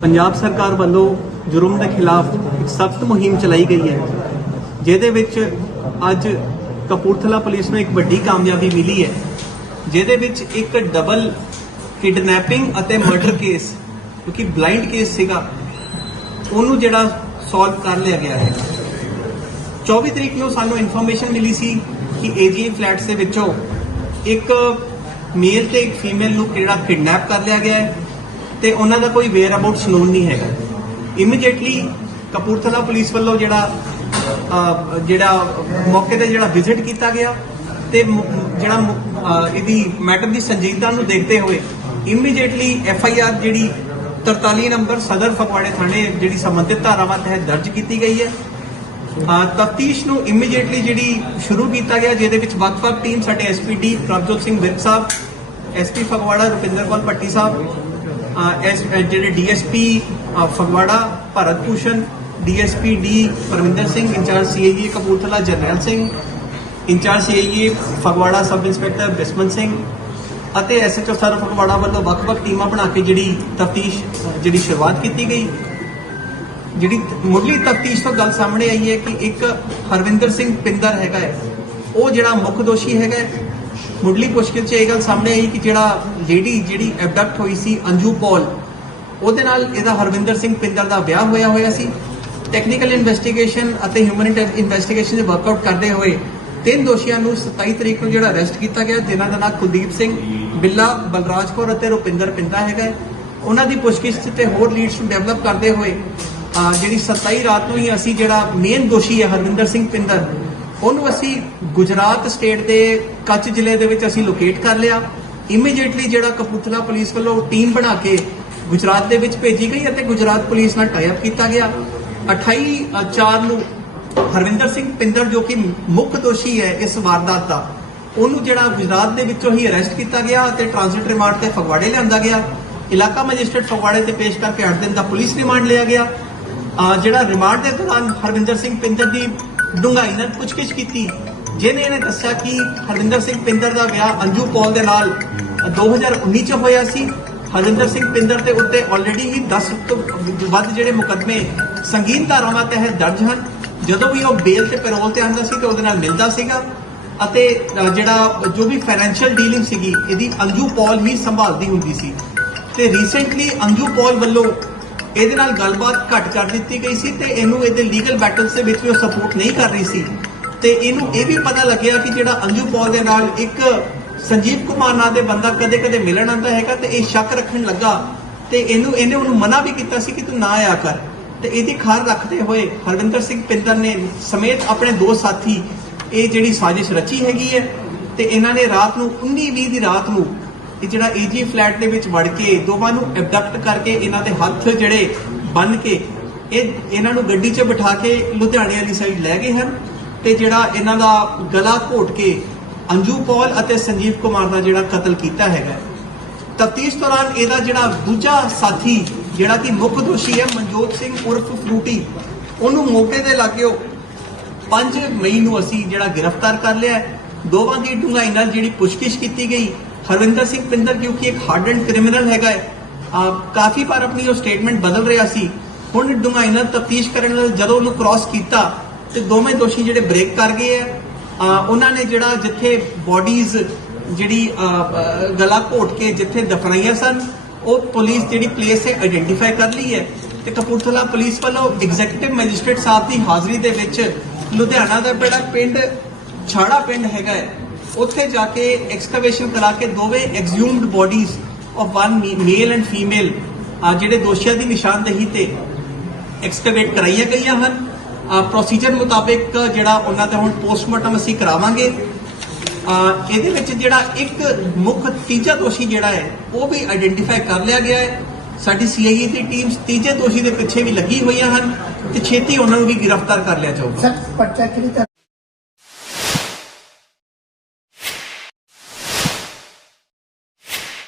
ਪੰਜਾਬ ਸਰਕਾਰ ਵੱਲੋਂ ਜੁਰਮ ਦੇ ਖਿਲਾਫ ਇੱਕ ਸਖਤ ਮੁਹਿੰਮ ਚਲਾਈ ਗਈ ਹੈ, ਜਿਹਦੇ ਵਿੱਚ ਅੱਜ ਕਪੂਰਥਲਾ ਪੁਲਿਸ ਨੂੰ ਇੱਕ ਵੱਡੀ ਕਾਮਯਾਬੀ ਮਿਲੀ ਹੈ, ਜਿਹਦੇ ਵਿੱਚ ਇੱਕ ਡਬਲ ਕਿਡਨੈਪਿੰਗ ਅਤੇ ਮਰਡਰ ਕੇਸ ਕਿਉਂਕਿ ਬਲਾਈਂਡ ਕੇਸ ਸੀਗਾ, ਉਹਨੂੰ ਜਿਹੜਾ ਸੋਲਵ ਕਰ ਲਿਆ ਗਿਆ ਹੈ। 24 ਤਰੀਕ ਨੂੰ ਸਾਨੂੰ ਇਨਫੋਰਮੇਸ਼ਨ ਮਿਲੀ ਸੀ ਕਿ ਏਜੀ ਫਲੈਟਸ ਦੇ ਵਿੱਚੋਂ ਇੱਕ ਮੇਲ ਤੇ ਇੱਕ ਫੀਮੇਲ ਨੂੰ ਕਿਹੜਾ ਕਿਡਨੈਪ ਕਰ ਲਿਆ ਗਿਆ ਹੈ ਤੇ ਉਹਨਾਂ ਦਾ ਕੋਈ ਵੇਅਰ ਅਬਾਊਟ ਸਨੋਨ ਨਹੀਂ ਹੈਗਾ। ਇਮੀਡੀਏਟਲੀ ਕਪੂਰਥਲਾ ਪੁਲਿਸ ਵੱਲੋਂ ਜਿਹੜਾ ਜਿਹੜਾ ਮੌਕੇ ਤੇ ਜਿਹੜਾ ਵਿਜ਼ਿਟ ਕੀਤਾ ਗਿਆ ਤੇ ਜਿਹੜਾ ਇਹਦੀ ਮੈਟਰ ਦੀ ਸੰਜੀਦਤਾ ਨੂੰ ਦੇਖਦੇ ਹੋਏ ਇਮੀਡੀਏਟਲੀ ਐਫ ਆਈ ਆਰ ਜਿਹੜੀ 43 ਨੰਬਰ ਸਦਰ ਫਗਵਾੜੇ ਥਾਣੇ ਜਿਹੜੀ ਸੰਬੰਧਿਤ ਧਾਰਾਵਾਂ ਤਹਿਤ ਦਰਜ ਕੀਤੀ ਗਈ ਹੈ। ਤਫਤੀਸ਼ ਨੂੰ ਇਮੀਡੀਏਟਲੀ ਜਿਹੜੀ ਸ਼ੁਰੂ ਕੀਤਾ ਗਿਆ, ਜਿਹਦੇ ਵਿੱਚ ਵੱਖ-ਵੱਖ ਟੀਮ ਸਾਡੇ SPD Prabhjot Singh Virk Sahib SP Phagwara Rupinder Pal Patti Sahib S ਅਹ, ਜਿਹੜੇ DSP Phagwara Bharat Bhushan DSP D Parminder Singh in-charge CIA Kapurthala Jarnail Singh in-charge CIA Phagwara sub inspector Bisman Singh ਅਤੇ SHO sir Phagwara ਵੱਲੋਂ ਵੱਖ-ਵੱਖ ਟੀਮਾਂ ਬਣਾ ਕੇ ਜਿਹੜੀ ਤਫਤੀਸ਼ ਜਿਹੜੀ ਸ਼ੁਰੂਆਤ ਕੀਤੀ ਗਈ। ਜਿਹੜੀ ਮੁੱਢਲੀ ਤਫਤੀਸ਼ ਤੋਂ ਗੱਲ ਸਾਹਮਣੇ ਆਈ ਹੈ ਕਿ ਇੱਕ ਹਰਵਿੰਦਰ ਸਿੰਘ ਪਿੰਦਰ ਹੈਗਾ ਹੈ। ਉਹ ਜਿਹੜਾ ਮੁੱਖ ਦੋਸ਼ੀ ਹੈਗਾ ਮੁੱਢਲੀ ਪੁੱਛਗਿੱਛ 'ਚ ਇਹ ਗੱਲ ਸਾਹਮਣੇ ਆਈ ਕਿ ਜਿਹੜਾ ਲੇਡੀ ਜਿਹੜੀ ਐਬਡਕਟ ਹੋਈ ਸੀ ਅੰਜੂ ਪੌਲ ਉਹਦੇ ਨਾਲ ਇਹਦਾ ਹਰਵਿੰਦਰ ਸਿੰਘ ਪਿੰਦਰ ਦਾ ਵਿਆਹ ਹੋਇਆ ਹੋਇਆ ਸੀ। ਟੈਕਨੀਕਲ ਇਨਵੈਸਟੀਗੇਸ਼ਨ ਅਤੇ ਹਿਊਮਨ ਇਨਵੈਸਟੀਗੇਸ਼ਨ ਦੇ ਵਰਕਆਊਟ ਕਰਦੇ ਹੋਏ ਤਿੰਨ ਦੋਸ਼ੀਆਂ ਨੂੰ 27 ਤਰੀਕ ਨੂੰ ਜਿਹੜਾ ਅਰੈਸਟ ਕੀਤਾ ਗਿਆ, ਜਿਨ੍ਹਾਂ ਦਾ ਨਾਮ ਕੁਲਦੀਪ ਸਿੰਘ, ਬਿੱਲਾ, ਬਲਰਾਜ ਕੌਰ ਅਤੇ ਰੁਪਿੰਦਰ ਪਿੰਦਾ ਹੈਗਾ ਉਹਨਾਂ ਦੀ ਪੁੱਛਗਿੱਛ ਤੇ ਹੋਰ ਲੀਡਸ ਨੂੰ ਡਿਵੈਲਪ ਕਰਦੇ ਹੋਏ ਜਿਹੜੀ 27 ਰਾਤ ਨੂੰ ਹੀ ਅਸੀਂ ਜਿਹੜਾ ਮੇਨ ਦੋਸ਼ੀ ਹੈ ਹਰਵਿੰਦਰ ਸਿੰਘ ਪਿੰਦਰ ਉਹਨੂੰ ਅਸੀਂ ਗੁਜਰਾਤ ਸਟੇਟ ਦੇ ਕੱਚ ਜ਼ਿਲ੍ਹੇ ਦੇ ਵਿੱਚ ਅਸੀਂ ਲੋਕੇਟ ਕਰ ਲਿਆ। ਇਮੀਡੀਏਟਲੀ ਜਿਹੜਾ ਕਪੂਰਥਲਾ ਪੁਲਿਸ ਵੱਲੋਂ ਟੀਮ ਬਣਾ ਕੇ ਗੁਜਰਾਤ ਦੇ ਵਿੱਚ ਭੇਜੀ ਗਈ ਅਤੇ ਗੁਜਰਾਤ ਪੁਲਿਸ ਨਾਲ ਟਾਈ ਅਪ ਕੀਤਾ ਗਿਆ। 28 ਅ, ਚਾਰ ਨੂੰ ਹਰਵਿੰਦਰ ਸਿੰਘ ਪਿੰਦਰ ਜੋ ਕਿ ਮੁੱਖ ਦੋਸ਼ੀ ਹੈ ਇਸ ਵਾਰਦਾਤ ਦਾ ਉਹਨੂੰ ਜਿਹੜਾ ਗੁਜਰਾਤ ਦੇ ਵਿੱਚੋਂ ਹੀ ਅਰੈਸਟ ਕੀਤਾ ਗਿਆ ਅਤੇ ਟ੍ਰਾਂਜ਼ਿਟ ਰਿਮਾਂਡ ਤੇ ਫਗਵਾੜੇ ਲਿਆਂਦਾ ਗਿਆ। ਇਲਾਕਾ ਮੈਜਿਸਟਰੇਟ ਫਗਵਾੜੇ ਤੇ ਪੇਸ਼ ਕਰਕੇ 8 ਦਿਨ ਦਾ ਪੁਲਿਸ ਰਿਮਾਂਡ ਲਿਆ ਗਿਆ। ਜਿਹੜਾ ਰਿਮਾਂਡ ਦੇ ਦੌਰਾਨ ਹਰਵਿੰਦਰ ਸਿੰਘ ਪਿੰਦਰ ਦੀ ਡੂੰਘਾਈ ਨਾਲ ਪੁੱਛਗਿੱਛ ਕੀਤੀ। ਜਿਹਨੇ ਇਹਨੇ ਦੱਸਿਆ ਕਿ ਹਰਵਿੰਦਰ ਸਿੰਘ ਪਿੰਦਰ ਦਾ ਵਿਆਹ ਅੰਜੂ ਪੌਲ ਦੇ ਨਾਲ 2019 ਚ ਹੋਇਆ ਸੀ। ਹਰਵਿੰਦਰ ਸਿੰਘ ਪਿੰਦਰ ਦੇ ਉੱਤੇ ਆਲਰੇਡੀ ਹੀ 10 ਤੋਂ ਵੱਧ ਜਿਹੜੇ ਮੁਕੱਦਮੇ ਸੰਗੀਨ ਧਾਰਾਵਾਂ ਤਹਿਤ ਦਰਜ ਹਨ। ਜਦੋਂ ਵੀ ਉਹ ਬੇਲ ਤੇ ਪੈਰੋਲ ਤੇ ਆਉਂਦਾ ਸੀ ਤੇ ਉਹਦੇ ਨਾਲ ਮਿਲਦਾ ਸੀਗਾ। ਅਤੇ ਜਿਹੜਾ ਜੋ ਵੀ ਫਾਈਨੈਂਸ਼ੀਅਲ ਡੀਲਿੰਗ ਸੀਗੀ, ਇਹਦੀ ਅੰਜੂ ਪੌਲ ਹੀ ਸੰਭਾਲਦੀ ਹੁੰਦੀ ਸੀ। ਤੇ ਰੀਸੈਂਟਲੀ ਅੰਜੂ ਪੌਲ ਵੱਲੋਂ ਇਹਦੇ ਨਾਲ ਗੱਲਬਾਤ ਘੱਟ ਕਰ ਦਿੱਤੀ ਗਈ ਸੀ ਤੇ ਇਹਨੂੰ ਇਹਦੇ ਲੀਗਲ ਬੈਟਲਸ ਦੇ ਵਿੱਚ ਵੀ ਉਹ ਸਪੋਰਟ ਨਹੀਂ ਕਰ ਰਹੀ ਸੀ। ਤੇ ਇਹਨੂੰ ਇਹ ਵੀ ਪਤਾ ਲੱਗਿਆ ਕਿ ਜਿਹੜਾ ਅੰਜੂ ਪੌਲ ਦੇ ਨਾਲ ਇੱਕ ਸੰਜੀਵ ਕੁਮਾਰ ਨਾਂ ਦੇ ਬੰਦਾ ਕਦੇ-ਕਦੇ ਮਿਲਣ ਆਉਂਦਾ ਹੈਗਾ ਤੇ ਇਹ ਸ਼ੱਕ ਰੱਖਣ ਲੱਗਾ। ਤੇ ਇਹਨੂੰ, ਇਹਨੇ ਉਹਨੂੰ ਮਨਾ ਵੀ ਕੀਤਾ ਸੀ ਕਿ ਤੂੰ ਨਾ ਆਇਆ ਕਰ। ਤੇ ਇਹਦੀ ਖਾਰ ਰੱਖਦੇ ਹੋਏ ਹਰਵਿੰਦਰ ਸਿੰਘ ਪਿੰਦਰ ਨੇ ਸਮੇਤ ਆਪਣੇ ਦੋ ਸਾਥੀ, ਇਹ ਜਿਹੜੀ ਸਾਜ਼ਿਸ਼ ਰਚੀ ਹੈਗੀ ਹੈ, ਤੇ ਇਹਨਾਂ ਨੇ ਰਾਤ ਨੂੰ 19-20 ਦੀ ਰਾਤ ਨੂੰ ਇਹ ਜਿਹੜਾ ਏਜੀ ਫਲੈਟ ਦੇ ਵਿੱਚ ਵੜ ਕੇ ਦੋਵਾਂ ਨੂੰ ਐਬਡਕਟ ਕਰਕੇ ਇਹਨਾਂ ਦੇ ਹੱਥ ਜਿਹੜੇ ਬੰਨ ਕੇ ਇਹ ਇਹਨਾਂ ਨੂੰ ਗੱਡੀ 'ਚ ਬਿਠਾ ਕੇ ਲੁਧਿਆਣੇ ਵਾਲੀ ਸਾਈਡ ਲੈ ਗਏ ਹਨ ਤੇ ਜਿਹੜਾ ਇਹਨਾਂ ਦਾ ਗਲਾ ਘੋਟ ਕੇ ਅੰਜੂ ਪੌਲ ਅਤੇ ਸੰਜੀਵ ਕੁਮਾਰ ਦਾ ਜਿਹੜਾ ਕਤਲ ਕੀਤਾ ਹੈਗਾ। ਤਫਤੀਸ਼ ਦੌਰਾਨ ਇਹਦਾ ਜਿਹੜਾ ਦੂਜਾ ਸਾਥੀ, ਜਿਹੜਾ ਕਿ ਮੁੱਖ ਦੋਸ਼ੀ ਹੈ ਮਨਜੋਤ ਸਿੰਘ ਉਰਫ ਫਰੂਟੀ, ਉਹਨੂੰ ਮੌਕੇ ਤੇ ਲੱਗਿਓ 5 ਮਈ ਨੂੰ ਅਸੀਂ ਜਿਹੜਾ ਗ੍ਰਿਫਤਾਰ ਕਰ ਲਿਆ ਦੋਵਾਂ ਦੀ ਡੂੰਘਾਈ ਨਾਲ ਜਿਹੜੀ ਪੁੱਛਗਿੱਛ ਕੀਤੀ ਗਈ ਹਰਵਿੰਦਰ ਸਿੰਘ ਪਿੰਦਰ ਕਿਉਂਕਿ ਇੱਕ ਹਾਰਡ ਐਂਡ ਕ੍ਰਿਮੀਨਲ ਹੈਗਾ ਹੈ ਆ, ਕਾਫੀ ਵਾਰ ਆਪਣੀ ਉਹ ਸਟੇਟਮੈਂਟ ਬਦਲ ਰਿਹਾ ਸੀ ਹੁਣ ਡੂੰਘਾਈ ਨਾਲ ਤਫਤੀਸ਼ ਕਰਨ ਨਾਲ ਜਦੋਂ ਉਹਨੂੰ ਕ੍ਰਾਸ ਕੀਤਾ ਤੇ ਦੋਵੇਂ ਦੋਸ਼ੀ ਜਿਹੜੇ ਬ੍ਰੇਕ ਕਰ ਗਏ ਆ ਉਹਨਾਂ ਨੇ ਜਿਹੜਾ ਜਿੱਥੇ ਬਾਡੀਜ਼ ਜਿਹੜੀ ਗਲਾ ਘੋਟ ਕੇ ਜਿੱਥੇ ਦਫਨਾਈਆਂ ਸਨ ਉਹ ਪੁਲਿਸ ਜਿਹੜੀ ਪਲੇਸ ਹੈ ਆਇਡੈਂਟੀਫਾਈ ਕਰ ਲਈ ਹੈ ਤੇ ਕਪੂਰਥਲਾ ਪੁਲਿਸ ਵੱਲੋਂ ਐਗਜ਼ੀਕਟਿਵ ਮੈਜਿਸਟ੍ਰੇਟ ਸਾਹਿਬ ਦੀ ਹਾਜ਼ਰੀ ਦੇ ਵਿੱਚ ਲੁਧਿਆਣਾ ਦਾ ਜਿਹੜਾ ਪਿੰਡ ਛਾੜਾ ਪਿੰਡ ਹੈਗਾ ਹੈ ਉੱਥੇ ਜਾ ਕੇ ਐਕਸਕੇਵੇਸ਼ਨ ਕਰਾ ਕੇ ਦੋਵੇਂ exhumed bodies of one male and female ਜਿਹੜੇ ਦੋਸ਼ੀਆਂ ਦੀ ਨਿਸ਼ਾਨਦੇਹੀ ਤੇ ਐਕਸਕੇਵੇਟ ਕਰਾਈਆਂ ਗਈਆਂ ਹਨ। ਪ੍ਰੋਸੀਜਰ ਮੁਤਾਬਿਕ ਜਿਹੜਾ ਉਹਨਾਂ ਤੇ ਹੁਣ ਪੋਸਟਮਾਰਟਮ ਅਸੀਂ ਕਰਾਵਾਂਗੇ। ਇਹਦੇ ਵਿੱਚ ਜਿਹੜਾ ਇੱਕ ਮੁੱਖ ਤੀਜਾ ਦੋਸ਼ੀ ਜਿਹੜਾ ਹੈ, ਉਹ ਵੀ ਆਇਡੈਂਟੀਫਾਈ ਕਰ ਲਿਆ ਗਿਆ ਹੈ। ਸਾਡੀ ਸੀਆਈਏ ਦੀ ਟੀਮ ਤੀਜੇ ਦੋਸ਼ੀ ਦੇ ਪਿੱਛੇ ਵੀ ਲੱਗੀ ਹੋਈਆਂ ਹਨ ਤੇ ਛੇਤੀ ਉਹਨਾਂ ਨੂੰ ਵੀ ਗ੍ਰਿਫਤਾਰ ਕਰ ਲਿਆ ਜਾਊਗਾ। ਸਰ, ਪਰਚਾ ਕਿਹੜੀ